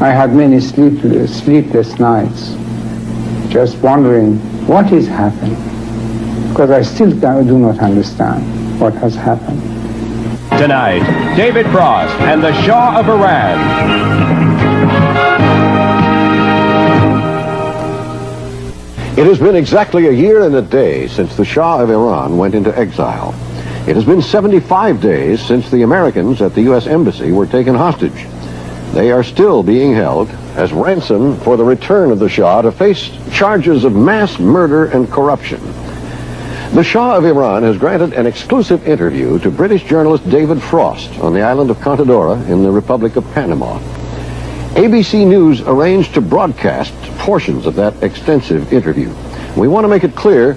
I had many sleepless nights, just wondering what is happening, because I still do not understand what has happened. Tonight, David Frost and the Shah of Iran. It has been exactly a year and a day since the Shah of Iran went into exile. It has been 75 days since the Americans at the U.S. Embassy were taken hostage. They are still being held as ransom for the return of the Shah to face charges of mass murder and corruption. The Shah of Iran has granted an exclusive interview to British journalist David Frost on the island of Contadora in the Republic of Panama. ABC News arranged to broadcast portions of that extensive interview. We want to make it clear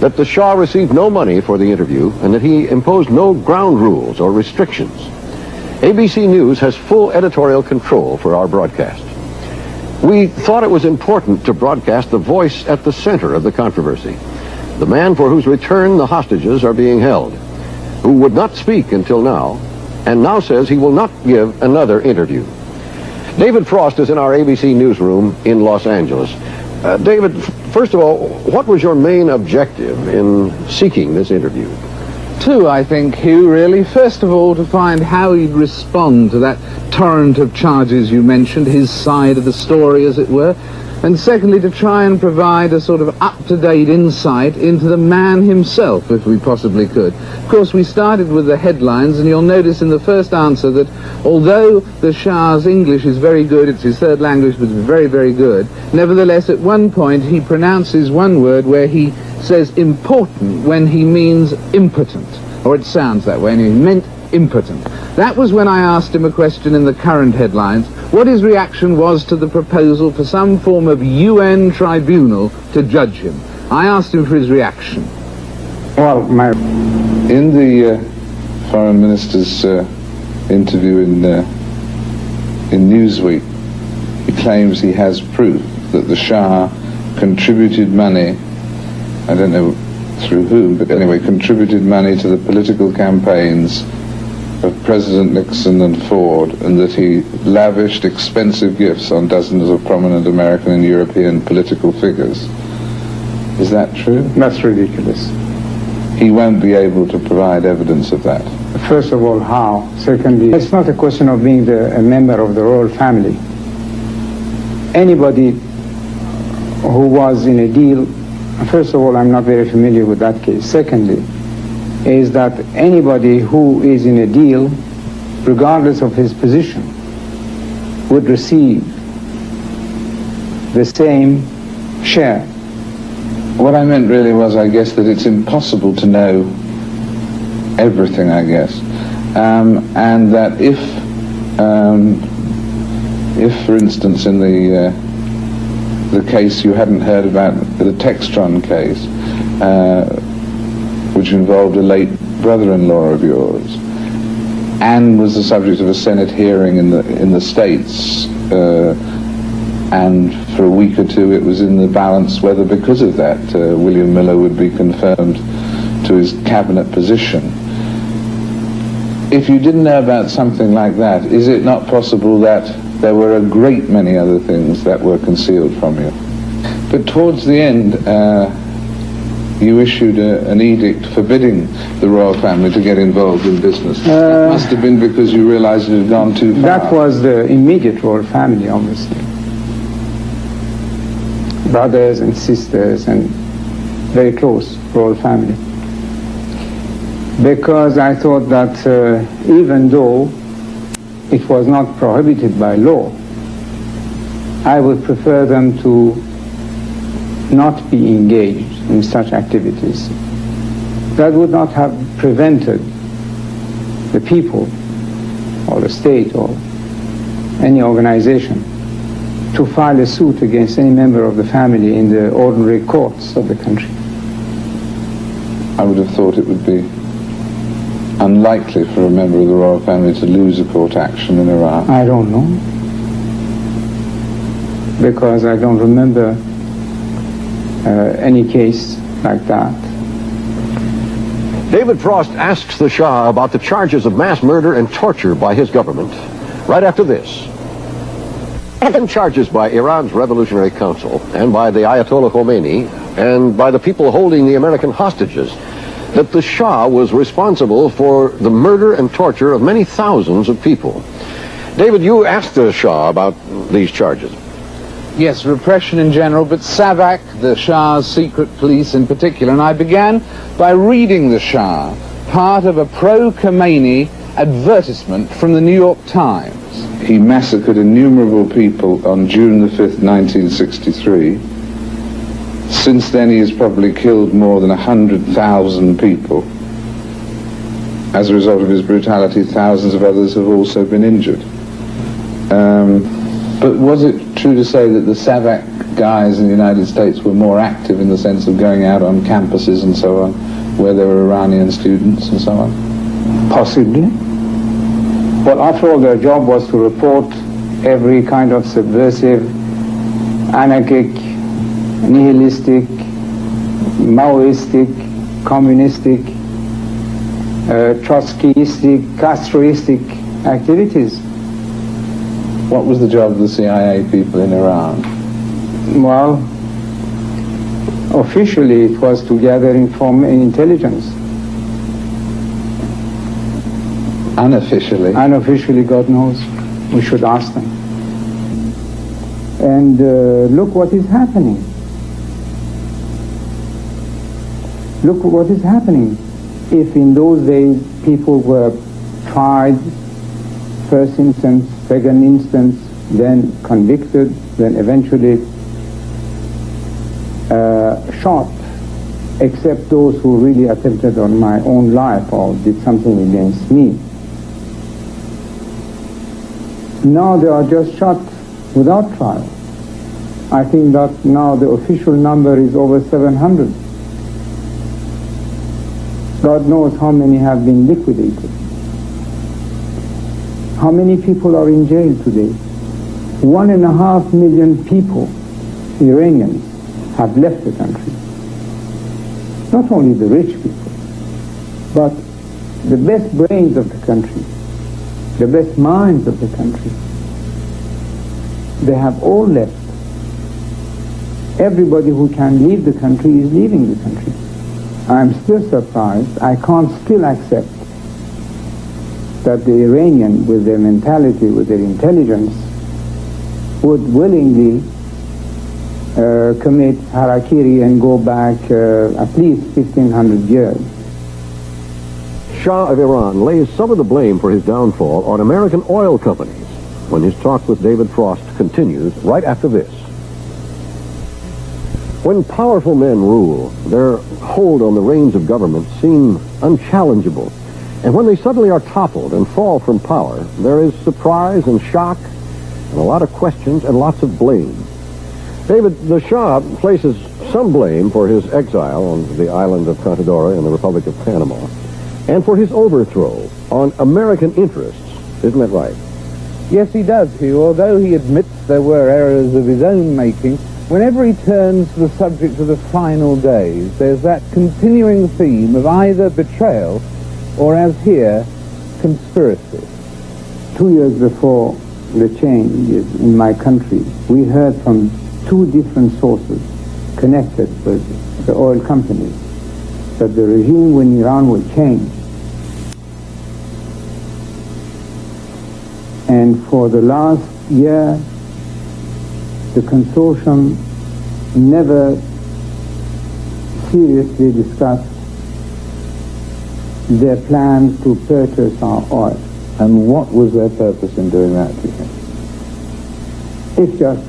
that the Shah received no money for the interview and that he imposed no ground rules or restrictions. ABC News has full editorial control for our broadcast. We thought it was important to broadcast the voice at the center of the controversy, the man for whose return the hostages are being held, who would not speak until now, and now says he will not give another interview. David Frost is in our ABC newsroom in Los Angeles. David, first of all, what was your main objective in seeking this interview? Two, I think, Hugh, really. First of all, to find how he'd respond to that torrent of charges you mentioned, his side of the story, as it were. And secondly, to try and provide a sort of up-to-date insight into the man himself, if we possibly could. Of course, we started with the headlines, and you'll notice in the first answer that although the Shah's English is very good, it's his third language, but it's very, very good, nevertheless, at one point, he pronounces one word where he says important when he means impotent, or it sounds that way, and he meant impotent. That was when I asked him a question in the current headlines, what his reaction was to the proposal for some form of UN tribunal to judge him. I asked him for his reaction. Well, in the Foreign Minister's interview in Newsweek, he claims he has proof that the Shah contributed money, I don't know through whom, but anyway, contributed money to the political campaigns of President Nixon and Ford, and that he lavished expensive gifts on dozens of prominent American and European political figures. Is that true? That's ridiculous. He won't be able to provide evidence of that. First of all, how? Secondly, it's not a question of being a member of the royal family. Anybody who was in a deal, first of all, I'm not very familiar with that case. Secondly, is that anybody who is in a deal, regardless of his position, would receive the same share. What I meant really was, I guess, that it's impossible to know everything, I guess. And that if, for instance, in the case you hadn't heard about, the Textron case, which involved a late brother-in-law of yours, and was the subject of a Senate hearing in the States, and for a week or two it was in the balance whether because of that William Miller would be confirmed to his cabinet position. If you didn't know about something like that, is it not possible that there were a great many other things that were concealed from you? But towards the end, you issued an edict forbidding the royal family to get involved in business. It must have been because you realized it had gone too far. That was the immediate royal family, obviously. Brothers and sisters and very close royal family. Because I thought that even though it was not prohibited by law, I would prefer them to not be engaged in such activities. That would not have prevented the people or the state or any organization to file a suit against any member of the family in the ordinary courts of the country. I would have thought it would be unlikely for a member of the royal family to lose a court action in Iran. I don't know, because I don't remember any case like that. David Frost asks the Shah about the charges of mass murder and torture by his government right after this. and charges by Iran's Revolutionary Council and by the Ayatollah Khomeini and by the people holding the American hostages that the Shah was responsible for the murder and torture of many thousands of people. David, you asked the Shah about these charges. Yes, repression in general, but SAVAK, the Shah's secret police in particular, and I began by reading the Shah part of a pro-Khomeini advertisement from the New York Times. He massacred innumerable people on June the 5th, 1963. Since then he has probably killed more than 100,000 people. As a result of his brutality, thousands of others have also been injured. But was it true to say that the SAVAK guys in the United States were more active in the sense of going out on campuses and so on, where there were Iranian students and so on? Possibly. But after all, their job was to report every kind of subversive, anarchic, nihilistic, Maoistic, communistic, Trotskyistic, Castroistic activities. What was the job of the CIA people in Iran? Well, officially it was to gather intelligence. Unofficially? Unofficially, God knows. We should ask them. And look what is happening. Look what is happening. If in those days people were tried, first instance, second instance, then convicted, then eventually shot, except those who really attempted on my own life or did something against me. Now they are just shot without trial. I think that now the official number is over 700. God knows how many have been liquidated. How many people are in jail today? 1.5 million people, Iranians, have left the country. Not only the rich people, but the best brains of the country, the best minds of the country. They have all left. Everybody who can leave the country is leaving the country. I'm still surprised. I can't still accept that the Iranian, with their mentality, with their intelligence, would willingly commit harakiri and go back at least 1,500 years. Shah of Iran lays some of the blame for his downfall on American oil companies when his talk with David Frost continues right after this. When powerful men rule, their hold on the reins of government seem unchallengeable. And when they suddenly are toppled and fall from power, there is surprise and shock and a lot of questions and lots of blame. David, the Shah places some blame for his exile on the island of Contadora in the Republic of Panama and for his overthrow on American interests. Isn't that right? Yes, he does, Hugh. Although he admits there were errors of his own making, whenever he turns to the subject of the final days, there's that continuing theme of either betrayal or, as here, conspiracy. 2 years before the changes in my country, we heard from 2 different sources connected with the oil companies that the regime in Iran will change. And for the last year, the consortium never seriously discussed their plans to purchase our oil. And what was their purpose in doing that, do you think? It's just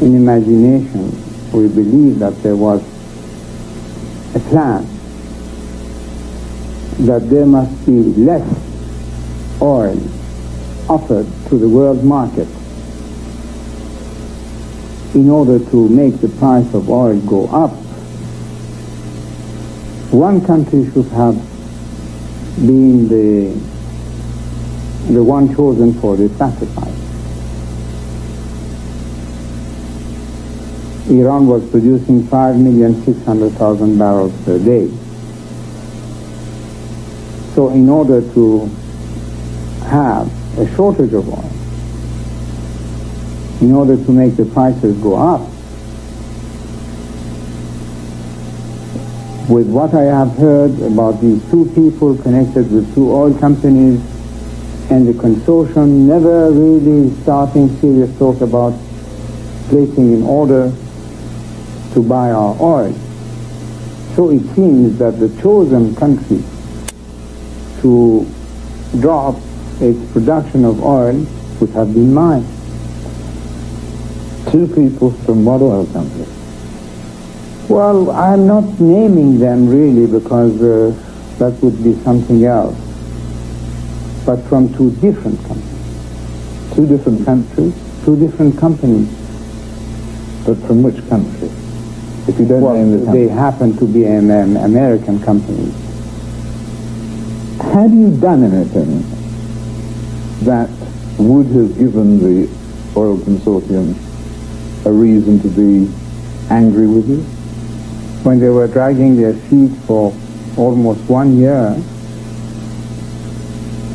in imagination. We believe that there was a plan, that there must be less oil offered to the world market in order to make the price of oil go up. One country should have been the one chosen for the sacrifice. Iran was producing 5,600,000 barrels per day. So in order to have a shortage of oil, in order to make the prices go up. With what I have heard about these two people connected with two oil companies and the consortium never really starting serious talk about placing in order to buy our oil. So it seems that the chosen country to drop its production of oil would have been mine. Two people from what oil company? Well, I'm not naming them really because that would be something else. But from two different countries. Two different countries? Two different companies. But from which country? If you don't name the country. They happen to be American companies. Had you done anything that would have given the oil consortium a reason to be angry with you? When they were dragging their feet for almost 1 year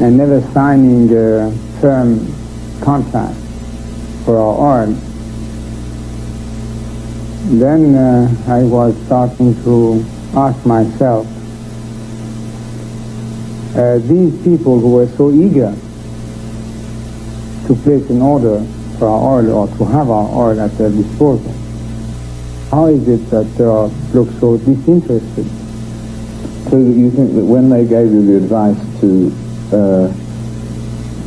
and never signing a firm contract for our oil, then I was starting to ask myself, these people who were so eager to place an order for our oil or to have our oil at their disposal, how is it that they look so disinterested? So that you think that when they gave you the advice to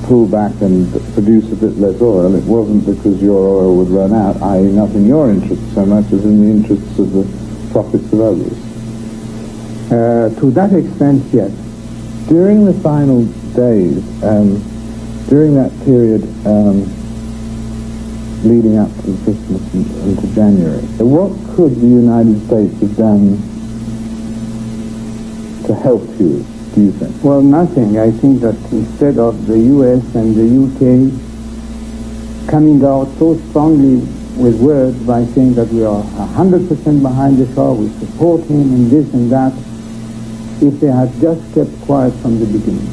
pull back and produce a bit less oil, it wasn't because your oil would run out, i.e. not in your interest so much as in the interests of the profits of others? To that extent, yes. During the final days, during that period leading up to Christmas and to January, what could the United States have done to help you, do you think? Well, nothing. I think that instead of the US and the UK coming out so strongly with words by saying that we are 100% behind the Shah, we support him and this and that, if they had just kept quiet from the beginning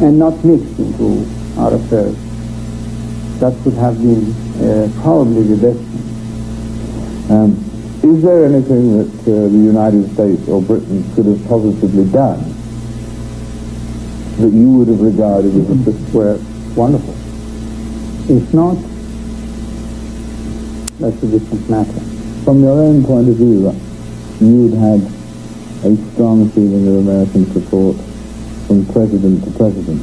and not mixed into our affairs, that would have been probably the best thing. Is there anything that the United States or Britain could have positively done that you would have regarded as a were wonderful? If not, that's a different matter. From your own point of view, you'd had a strong feeling of American support from president to president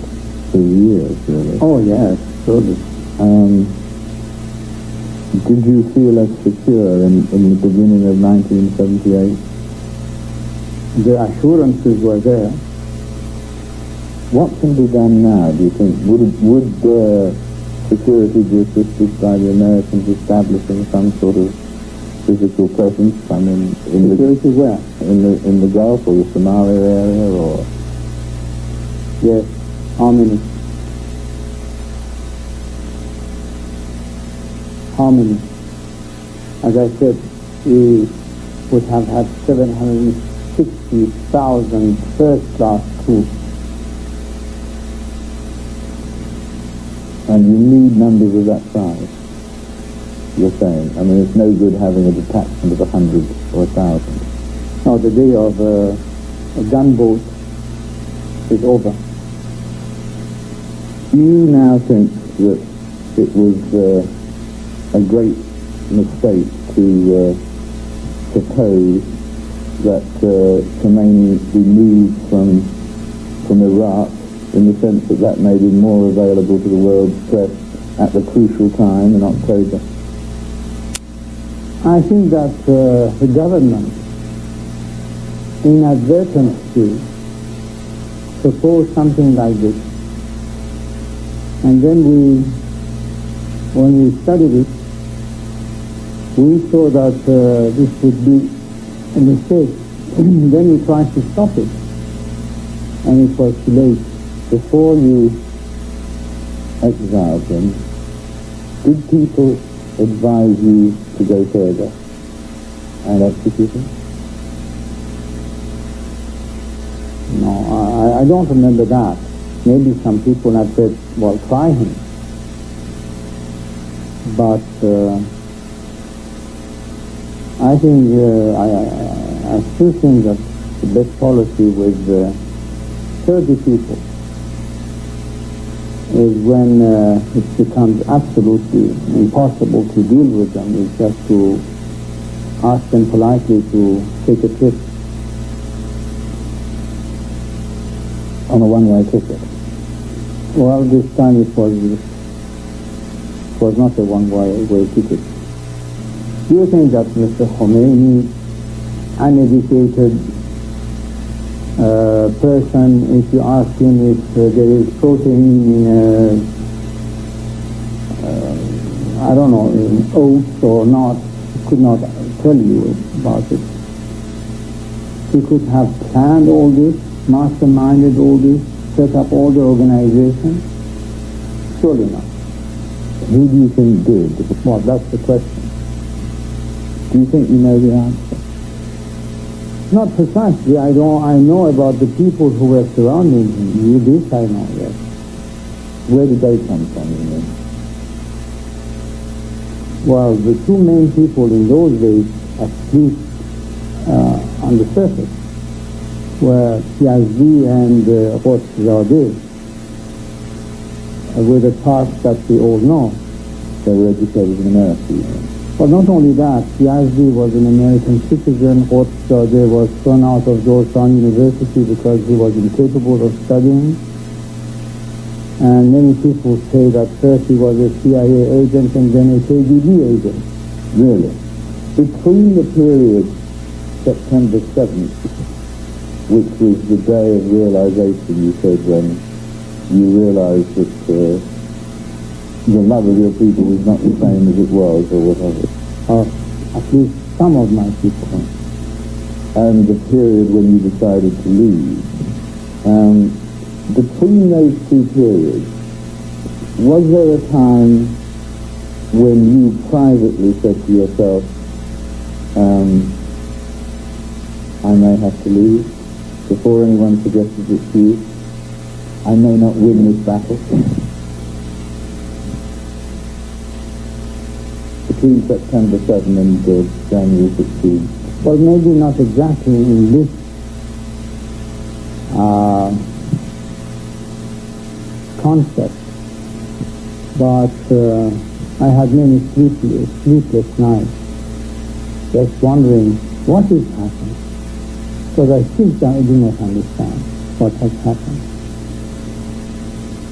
through the years, really. Oh, yes, surely. Did you feel as secure in the beginning of 1978? The assurances were there. What can be done now, do you think? Would security be assisted by the Americans establishing some sort of physical presence? I mean, security where? In the Gulf or the Somalia area, or? Yes. How many? How many? As I said, we would have had 760,000 first-class troops. And you need numbers of that size, you're saying? I mean, it's no good having a detachment of 100 or 1,000. No, the day of a gunboat is over. Do you now think that it was a great mistake to propose that Khomeini be moved from Iraq, in the sense that that made him more available to the world's press at the crucial time in October? I think that the government inadvertently proposed something like this, and then when we studied it, we saw that this would be a mistake. Then we tried to stop it, and it was too late. Before you exiled them, did people advise you to go further and execute him? No, I don't remember that. Maybe some people had said, well, try him. but I think I still think that the best policy with 30 people is when it becomes absolutely impossible to deal with them, is just to ask them politely to take a trip on a one-way ticket. Well, this time it was not a one-way ticket. Do you think that Mr. Khomeini, uneducated person, if you ask him if there is protein in I don't know, in oats or not, could not tell you about it. He could have planned all this, masterminded all this, set up all the organization? Surely not. Who do you think did? Well, that's the question. Do you think you know the answer? Not precisely. I know about the people who were surrounding him. This I know, yes. Where did they come from, you know? Well, the two main people in those days, at least on the surface, were Yazdi and Ghotbzadeh, with the parts that we all know. They were educated in America, you know. But not only that, Yazdi was an American citizen. Ghotbzadeh was thrown out of Georgetown University because he was incapable of studying. And many people say that first he was a CIA agent and then a KGB agent. Really? Between the period September 7th, which was the day of realization, you said, when you realized that the love of your people was not the same as it was, or whatever. At least some of my people. And the period when you decided to leave. Between those two periods, was there a time when you privately said to yourself, I may have to leave, before anyone suggested it to you? I may not win this battle? Between September 7 and January 16. Well, maybe not exactly in this concept, but I had many sleepless nights, just wondering what is happening, because I still do not understand what has happened.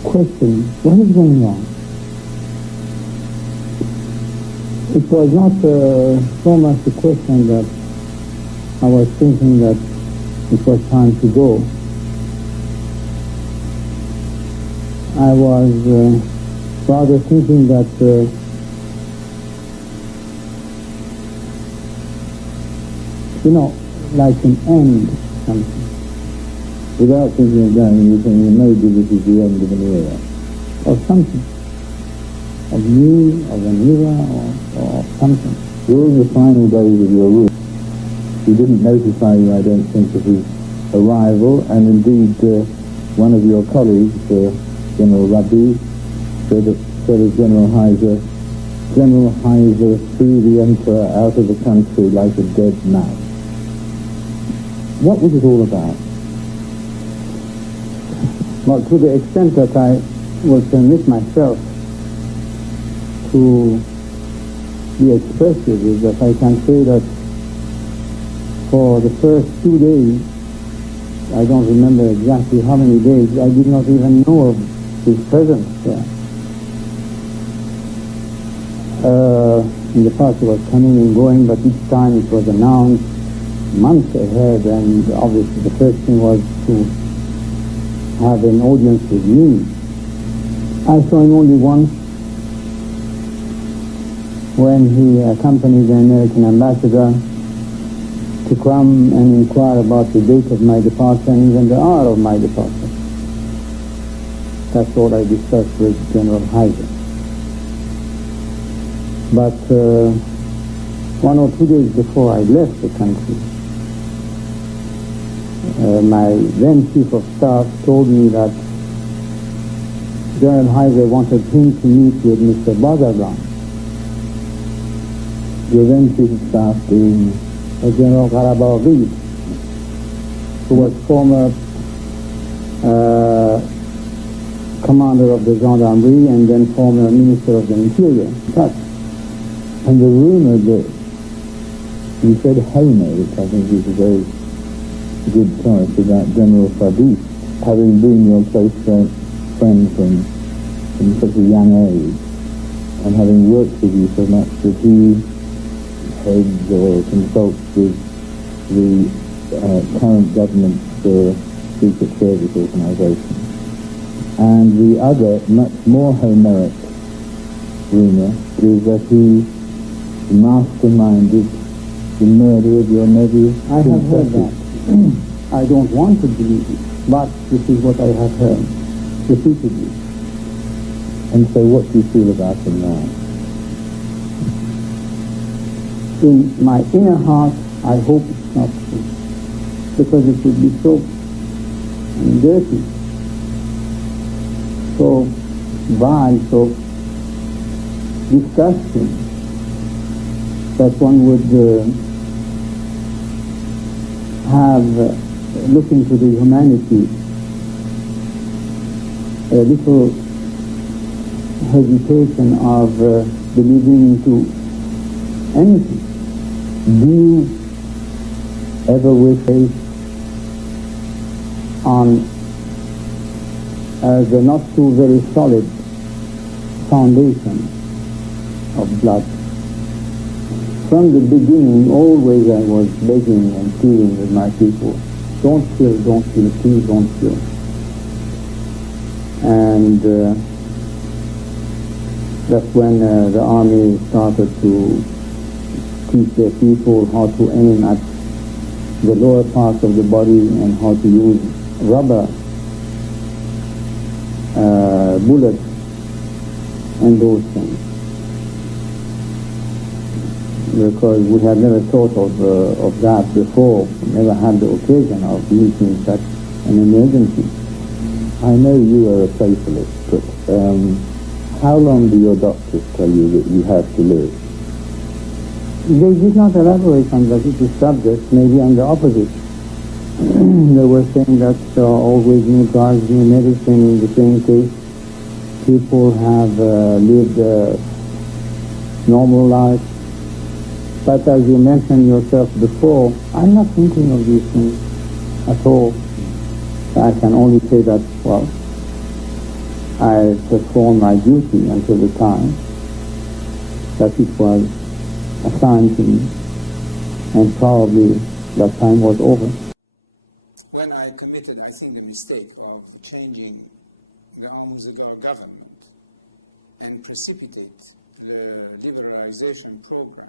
Questioning, what is going on? It was not so much a question that I was thinking that it was time to go. I was rather thinking that like an end, something. Without thinking of going, you think maybe this is the end of an era. Or something. Of an era, or something. During the final days of your rule, he didn't notify you, I don't think, of his arrival, and indeed one of your colleagues, General غربی, said of General Heiser threw the emperor out of the country like a dead mouse. What was it all about? Well, to the extent that I will permit myself to be expressive, is that I can say that for the first 2 days, I don't remember exactly how many days, I did not even know of his presence there. In the past he was coming and going, but each time it was announced months ahead, and obviously the first thing was to have an audience with me. I saw him only once, when he accompanied the American ambassador to come and inquire about the date of my departure and even the hour of my departure. That's all I discussed with General Heiser. But 1 or 2 days before I left the country, my then Chief of Staff told me that General Heiser wanted him to meet with Mr. Bazargan, your then chief of staff being General غربی, who was former commander of the gendarmerie and then former minister of the interior. And the rumor that you said Homer, which I think is a very good choice, about General Fabrice having been your close friend from such a young age, and having worked with you so much that he heads or consults with the current government's secret service organisation. And the other, much more Homeric rumour is that he masterminded the murder of your nephew. I have heard that. I don't want to believe it, but this is what I have heard repeatedly. And so what do you feel about him now? In my inner heart, I hope it's not true, because it would be so dirty, so vile, so disgusting, that one would have, look into the humanity, a little hesitation of believing into anything. Do you ever wish on the not too very solid foundation of blood? From the beginning, always I was begging and pleading with my people, don't kill, please don't kill. And that's when the army started to teach their people how to aim at the lower parts of the body and how to use rubber bullets and those things. Because we had never thought of that before, never had the occasion of meeting such an emergency. I know you are a fatalist, but how long do your doctors tell you that you have to live? They did not elaborate on that subject, maybe on the opposite. They were saying that always new drugs, new medicine, in the same case, people have lived a normal life. But as you mentioned yourself before, I'm not thinking of these things at all. I can only say that, well, I performed my duty until the time that it was assigned to me, and probably that time was over. When I committed, I think, the mistake of changing the arms of our government and precipitate the liberalization program,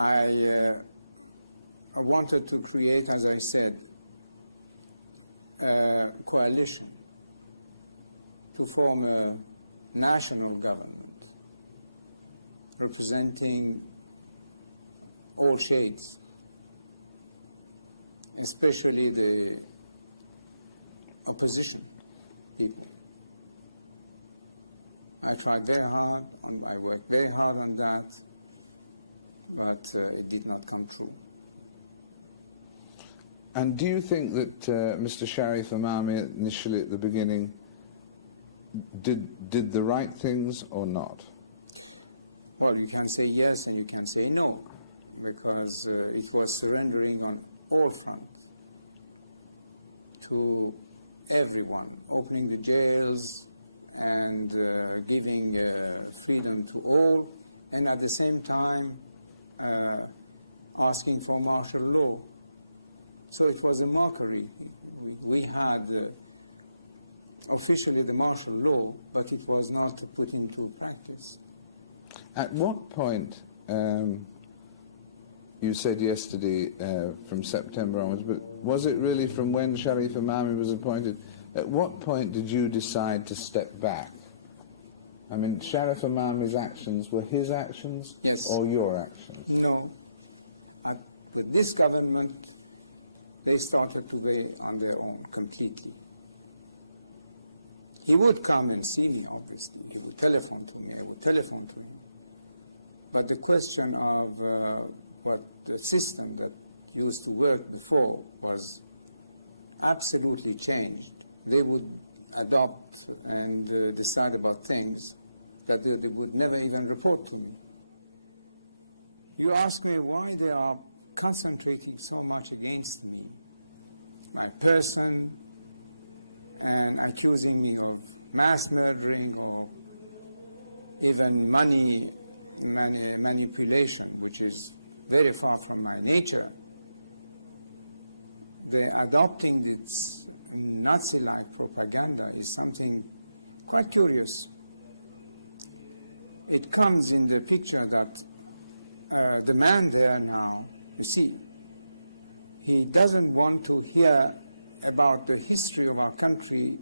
I wanted to create, as I said, a coalition to form a national government representing all shades, especially the opposition people. I tried very hard, and I worked very hard on that, but it did not come true. And do you think that Mr. Sharif Imami initially at the beginning did the right things or not? Well, you can say yes and you can say no, because it was surrendering on all fronts to everyone, opening the jails and giving freedom to all, and at the same time asking for martial law. So it was a mockery. We had officially the martial law, but it was not put into practice. At what point, you said yesterday from September onwards, but was it really from when Sharif Imami was appointed? At what point did you decide to step back? I mean, Sharif Imami's actions were his actions, yes, or your actions? You know, this government, they started today on their own completely. He would come and see me, obviously. He would telephone to me. I would telephone to him. But the question of what the system that used to work before was absolutely changed. They would adopt and decide about things that they would never even report to me. You ask me why they are concentrating so much against me, my person, and accusing me of mass murdering or even money manipulation, which is very far from my nature. The adopting this Nazi-like propaganda is something quite curious. It comes in the picture that the man there now, you see, he doesn't want to hear about the history of our country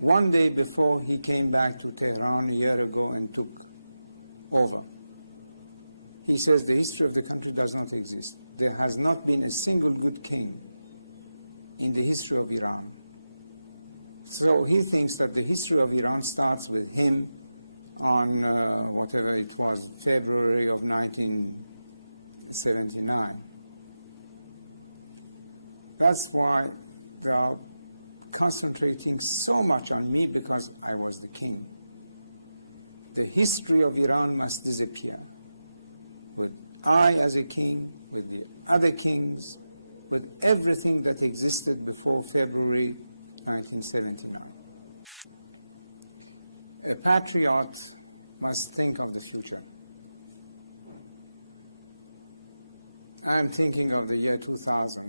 one day before he came back to Tehran a year ago and took over. He says the history of the country does not exist. There has not been a single good king in the history of Iran. So he thinks that the history of Iran starts with him on whatever it was, February of 1979. That's why they are concentrating so much on me, because I was the king. The history of Iran must disappear. With I as a king, with the other kings, with everything that existed before February 1979. A patriot must think of the future. I'm thinking of the year 2000.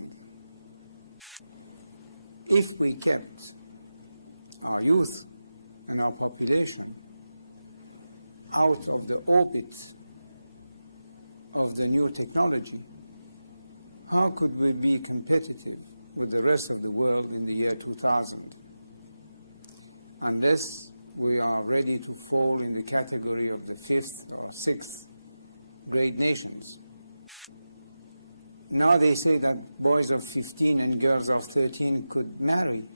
If we kept our youth and our population out of the orbit of the new technology, how could we be competitive with the rest of the world in the year 2000? Unless we are ready to fall in the category of the 5th or 6th grade nations. Now they say that boys of 15 and girls of 13 could marry.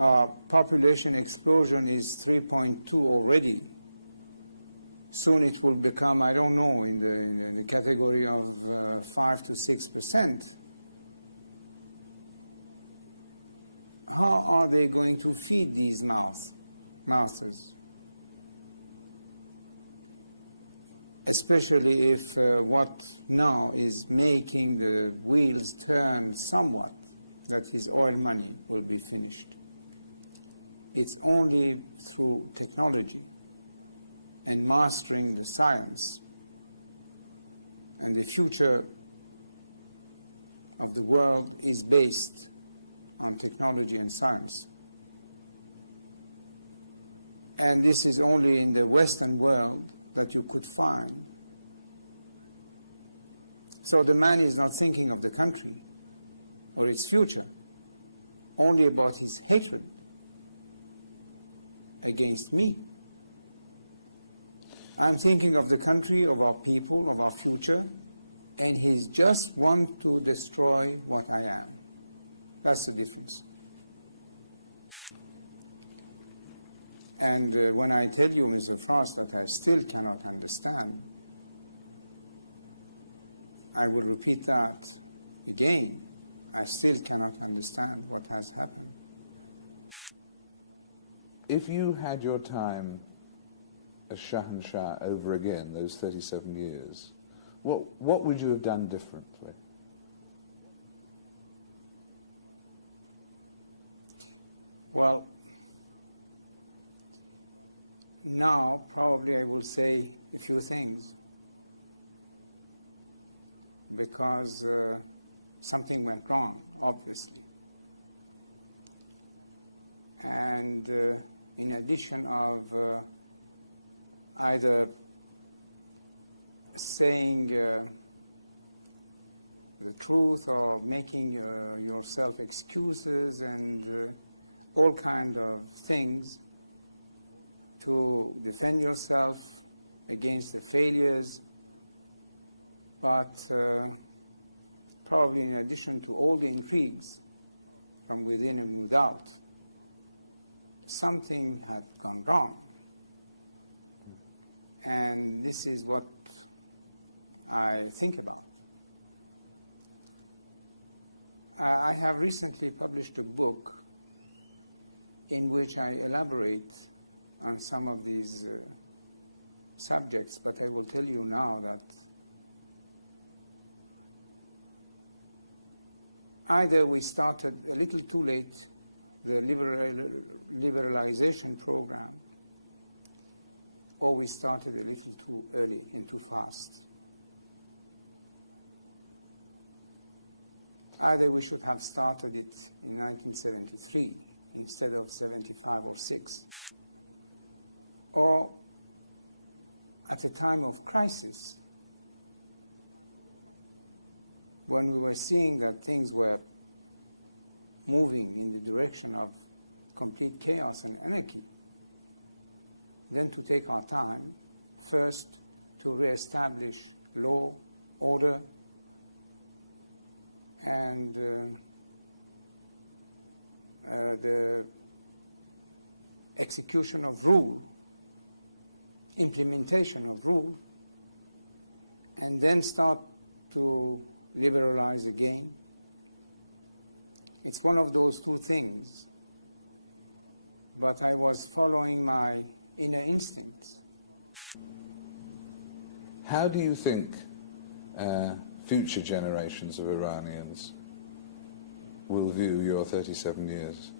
Our population explosion is 3.2 already. Soon it will become, I don't know, in the category of 5 to 6%. How are they going to feed these masses? Especially if what now is making the wheels turn somewhat, that is oil money, will be finished. It's only through technology and mastering the science, and the future of the world is based on technology and science. And this is only in the Western world that you could find. So the man is not thinking of the country or its future, only about his hatred against me. I'm thinking of the country, of our people, of our future, and he's just want to destroy what I am. That's the difference. And when I tell you, Mr. Frost, that I still cannot understand, I will repeat that again. I still cannot understand what has happened. If you had your time as Shahanshah over again, those 37 years, what would you have done differently? Well, now probably I will say a few things, because something went wrong, obviously. And in addition of either saying the truth or making yourself excuses and all kind of things to defend yourself against the failures, but probably in addition to all the intrigues from within and without, something had gone wrong. And this is what I think about. I have recently published a book in which I elaborate on some of these subjects, but I will tell you now that either we started a little too late the liberalization program, or we started a little too early and too fast. Either we should have started it in 1973 instead of 75 or 6, or at a time of crisis, when we were seeing that things were moving in the direction of complete chaos and anarchy, then to take our time, first to re-establish law, order, and the execution of rule, implementation of rule, and then start to liberalize again. It's one of those two things, but I was following my inner instincts. How do you think future generations of Iranians will view your 37 years?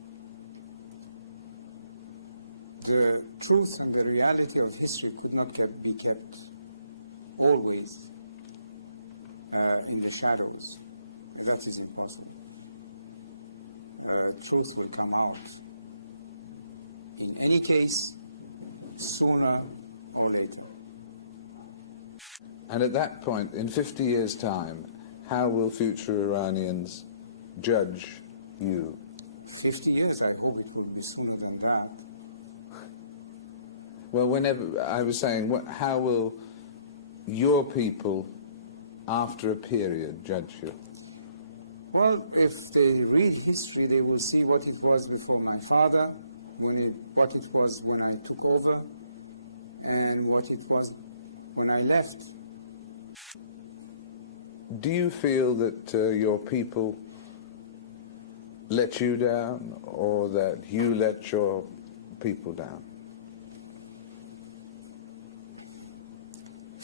The truth and the reality of history could not be kept always in the shadows. That is impossible. Truth will come out in any case, sooner or later. And at that point, in 50 years' time, how will future Iranians judge you? 50 years, I hope it will be sooner than that. Well, whenever, I was saying, how will your people, after a period, judge you? Well, if they read history, they will see what it was before my father, what it was when I took over, and what it was when I left. Do you feel that your people let you down, or that you let your people down?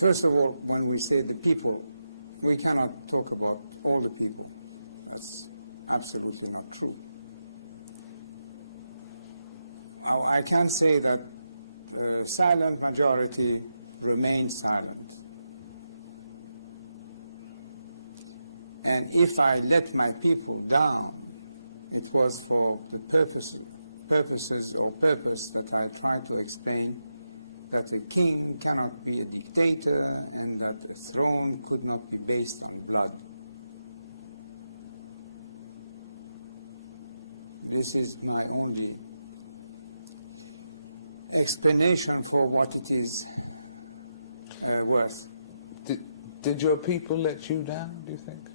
First of all, when we say the people, we cannot talk about all the people. That's absolutely not true. Now, I can say that the silent majority remains silent. And if I let my people down, it was for the purpose that I tried to explain, that a king cannot be a dictator and that a throne could not be based on blood. This is my only explanation for what it is worth. Did your people let you down, do you think?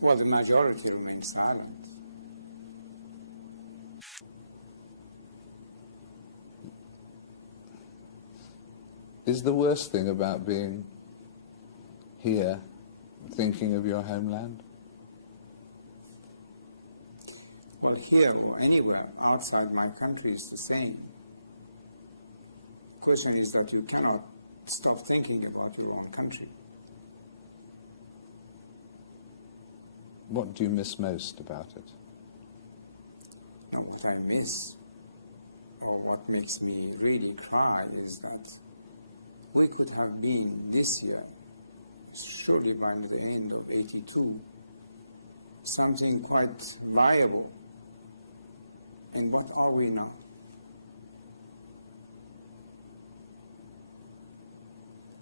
Well, the majority remains silent. Is the worst thing about being here, thinking of your homeland? Well, here or anywhere outside my country is the same. The question is that you cannot stop thinking about your own country. What do you miss most about it? No, what I miss, or what makes me really cry, is that we could have been this year, surely by the end of '82, something quite viable. And what are we now?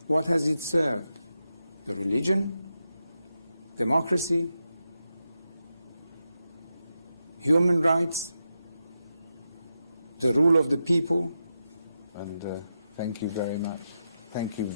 What has it served? The religion? Democracy? Human rights? The rule of the people? And thank you very much. Thank you.